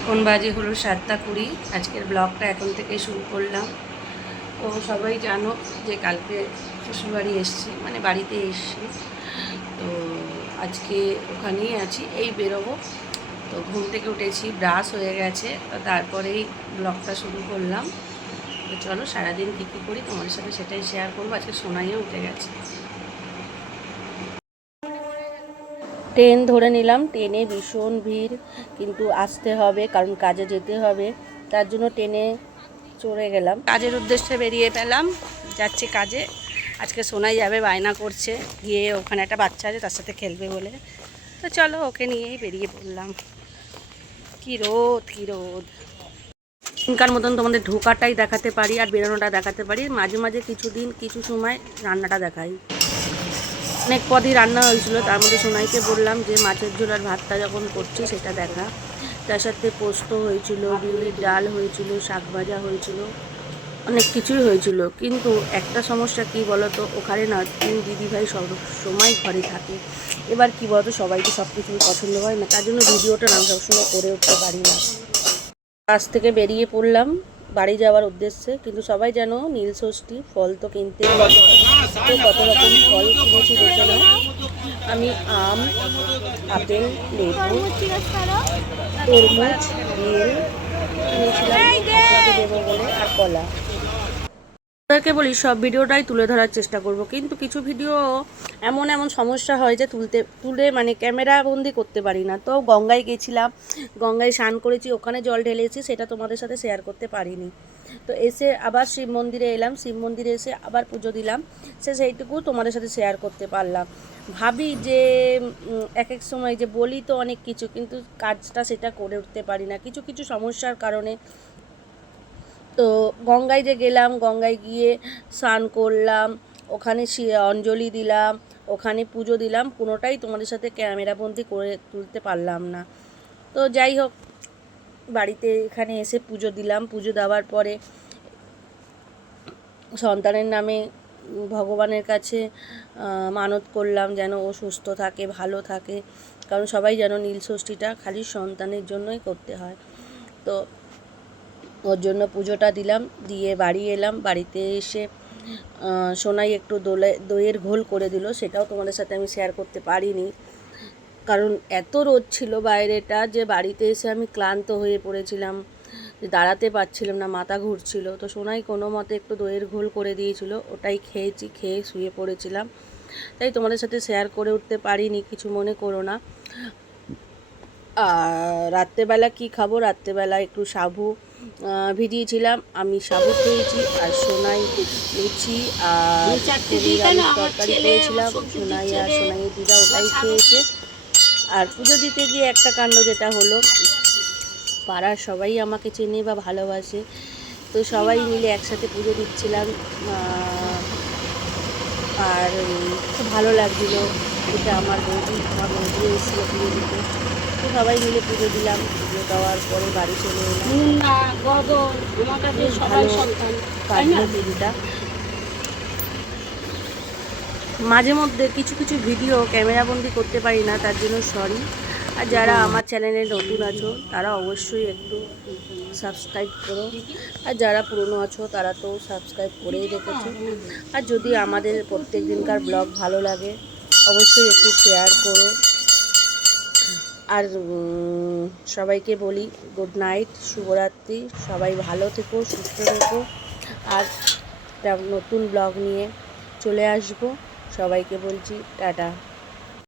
এখন বাজে হলো 7:20। আজকের ব্লগটা এখন থেকে শুরু করলাম। তো সবাই জানো যে কালকে শ্বশুরবাড়ি এসছি, মানে বাড়িতে এসছি। তো আজকে ওখানেই আছি, এই বেরোবো। তো ঘুম থেকে উঠেছি, ব্রাশ হয়ে গেছে, তো তারপরেই ব্লগটা শুরু করলাম। তো চলো সারাদিন কী কী করি তোমাদের সাথে সেটাই শেয়ার করবো। আজকে সোনাইও উঠে গেছে। ট্রেন ধরে নিলাম, ট্রেনে ভীষণ ভিড়, কিন্তু আসতে হবে কারণ কাজে যেতে হবে, তার জন্য ট্রেনে চড়ে গেলাম। কাজের উদ্দেশ্যে বেরিয়ে পেলাম, যাচ্ছি কাজে। আজকে সোনাই যাবে, বায়না করছে, গিয়ে ওখানে একটা বাচ্চা আছে তার সাথে খেলবে বলে। তো চলো ওকে নিয়েই বেরিয়ে পড়লাম। কী রোদ, কী রোদ! এখনকার মতন তোমাদের ঢোকাটাই দেখাতে পারি আর বেরোনোটা দেখাতে পারি, মাঝে মাঝে কিছুদিন কিছু সময় রান্নাটা দেখাই। অনেক পদই রান্না হয়েছিল, তার মধ্যে সোনাইকে বললাম যে মাছের ঝোল আর ভাতটা যখন করছি সেটা দেখা। তার সাথে পোস্ত হয়েছিল, বিউলির ডাল হয়েছিল, শাক ভাজা হয়েছিল, অনেক কিছুই হয়েছিল। কিন্তু একটা সমস্যা কী বলতো, ওখানে না তিন দিদিভাই সব সময় ঘরে থাকে। এবার কী বলতো, সবাইকে সব কিছুই পছন্দ হয় না, তার জন্য ভিডিওটা না সবসময় করে উঠতে পারি না। কাজ থেকে বেরিয়ে পড়লাম বাড়ি যাওয়ার উদ্দেশ্যে, কিন্তু সবাই যেন নীল ষষ্ঠী, ফল তো কিনতে হবে। তো কত রকম ফল কিনেছি দেখে নাও। আমি আম, আপেল, লেবু, তরমুজ, বেল কিনেছিলাম ঠাকুরকে দেবো বলে, আর কলা। ওদেরকে বলি সব ভিডিওটাই তুলে ধরার চেষ্টা করব, কিন্তু কিছু ভিডিও এমন এমন সমস্যা হয় যে তুলে মানে ক্যামেরা বন্দি করতে পারি না। তো গঙ্গায় গেছিলাম, গঙ্গায় স্নান করেছি, ওখানে জল ঢেলেছি, সেটা তোমাদের সাথে শেয়ার করতে পারিনি। তো এসে আবার শিব মন্দিরে এলাম, শিব মন্দিরে এসে আবার পুজো দিলাম, সেইটুকু তোমাদের সাথে শেয়ার করতে পারলাম। ভাবি যে এক এক সময় যে বলি তো অনেক কিছু, কিন্তু কাজটা সেটা করে উঠতে পারি না কিছু কিছু সমস্যার কারণে। তো গঙ্গায় যে গেলাম, গঙ্গায় গিয়ে স্নান করলাম, ওখানে অঞ্জলি দিলাম, ওখানে পুজো দিলাম, কোনোটাই তোমাদের সাথে ক্যামেরাবন্দি করে তুলতে পারলাম না। তো যাই হোক, বাড়িতে এখানে এসে পুজো দিলাম। পুজো দেওয়ার পরে সন্তানের নামে ভগবানের কাছে মানত করলাম যেন ও সুস্থ থাকে, ভালো থাকে, কারণ সবাই যেন নীল ষষ্ঠীটা খালি সন্তানের জন্যই করতে হয়। তো ওর জন্য পুজোটা দিলাম, দিয়ে বাড়ি এলাম। বাড়িতে এসে সোনাই একটু দইয়ের ঘোল করে দিল, সেটাও তোমাদের সাথে আমি শেয়ার করতে পারিনি, কারণ এত রোদ ছিল বাইরেটা যে বাড়িতে এসে আমি ক্লান্ত হয়ে পড়েছিলাম, যে দাঁড়াতে পারছিলাম না, মাথা ঘুরছিল। তো সোনাই কোনো মতে একটু দইয়ের ঘোল করে দিয়েছিল, ওটাই খেয়েছি, খেয়ে শুয়ে পড়েছিলাম, তাই তোমাদের সাথে শেয়ার করে উঠতে পারিনি, কিছু মনে করো না। আর রাত্রেবেলা কি খাবো, রাত্রেবেলা একটু সাবু ভিজিয়েছিলাম, আমি সাবু খেয়েছি, আর সোনাই লুচি আর তরকারি করেছিলাম, সোনাই আর সোনাইয়ের দিদা ওটাই খেয়েছে। আর পুজো দিতে গিয়ে একটা কাণ্ড যেটা হলো, পাড়ার সবাই আমাকে চেনে বা ভালোবাসে, তো সবাই মিলে একসাথে পুজো দিচ্ছিলাম, আর খুব ভালো লাগছিল। এটা আমার বৌদি এসেছিলো পুজো দিতে, তো সবাই মিলে পুজো দিলাম। পুজো দেওয়ার পরে বাড়ি চলে এলাম, বেশ ভালো কাটলো দিনটা। মাঝে মধ্যে কিছু কিছু ভিডিও ক্যামেরাবন্দি করতে পারি না, তার জন্য সরি। আর যারা আমার চ্যানেলে নতুন আছো তারা অবশ্যই একটু সাবস্ক্রাইব করো, আর যারা পুরনো আছো তারা তো সাবস্ক্রাইব করেই রেখেছো। আর যদি আমাদের প্রত্যেক দিনকার ব্লগ ভালো লাগে অবশ্যই একটু শেয়ার করো। আর সবাইকে বলি গুড নাইট, শুভরাত্রি, সবাই ভালো থেকো, সুস্থ থেকো। আর একটা নতুন ব্লগ নিয়ে চলে আসবো, সবাইকে বলছি টাটা।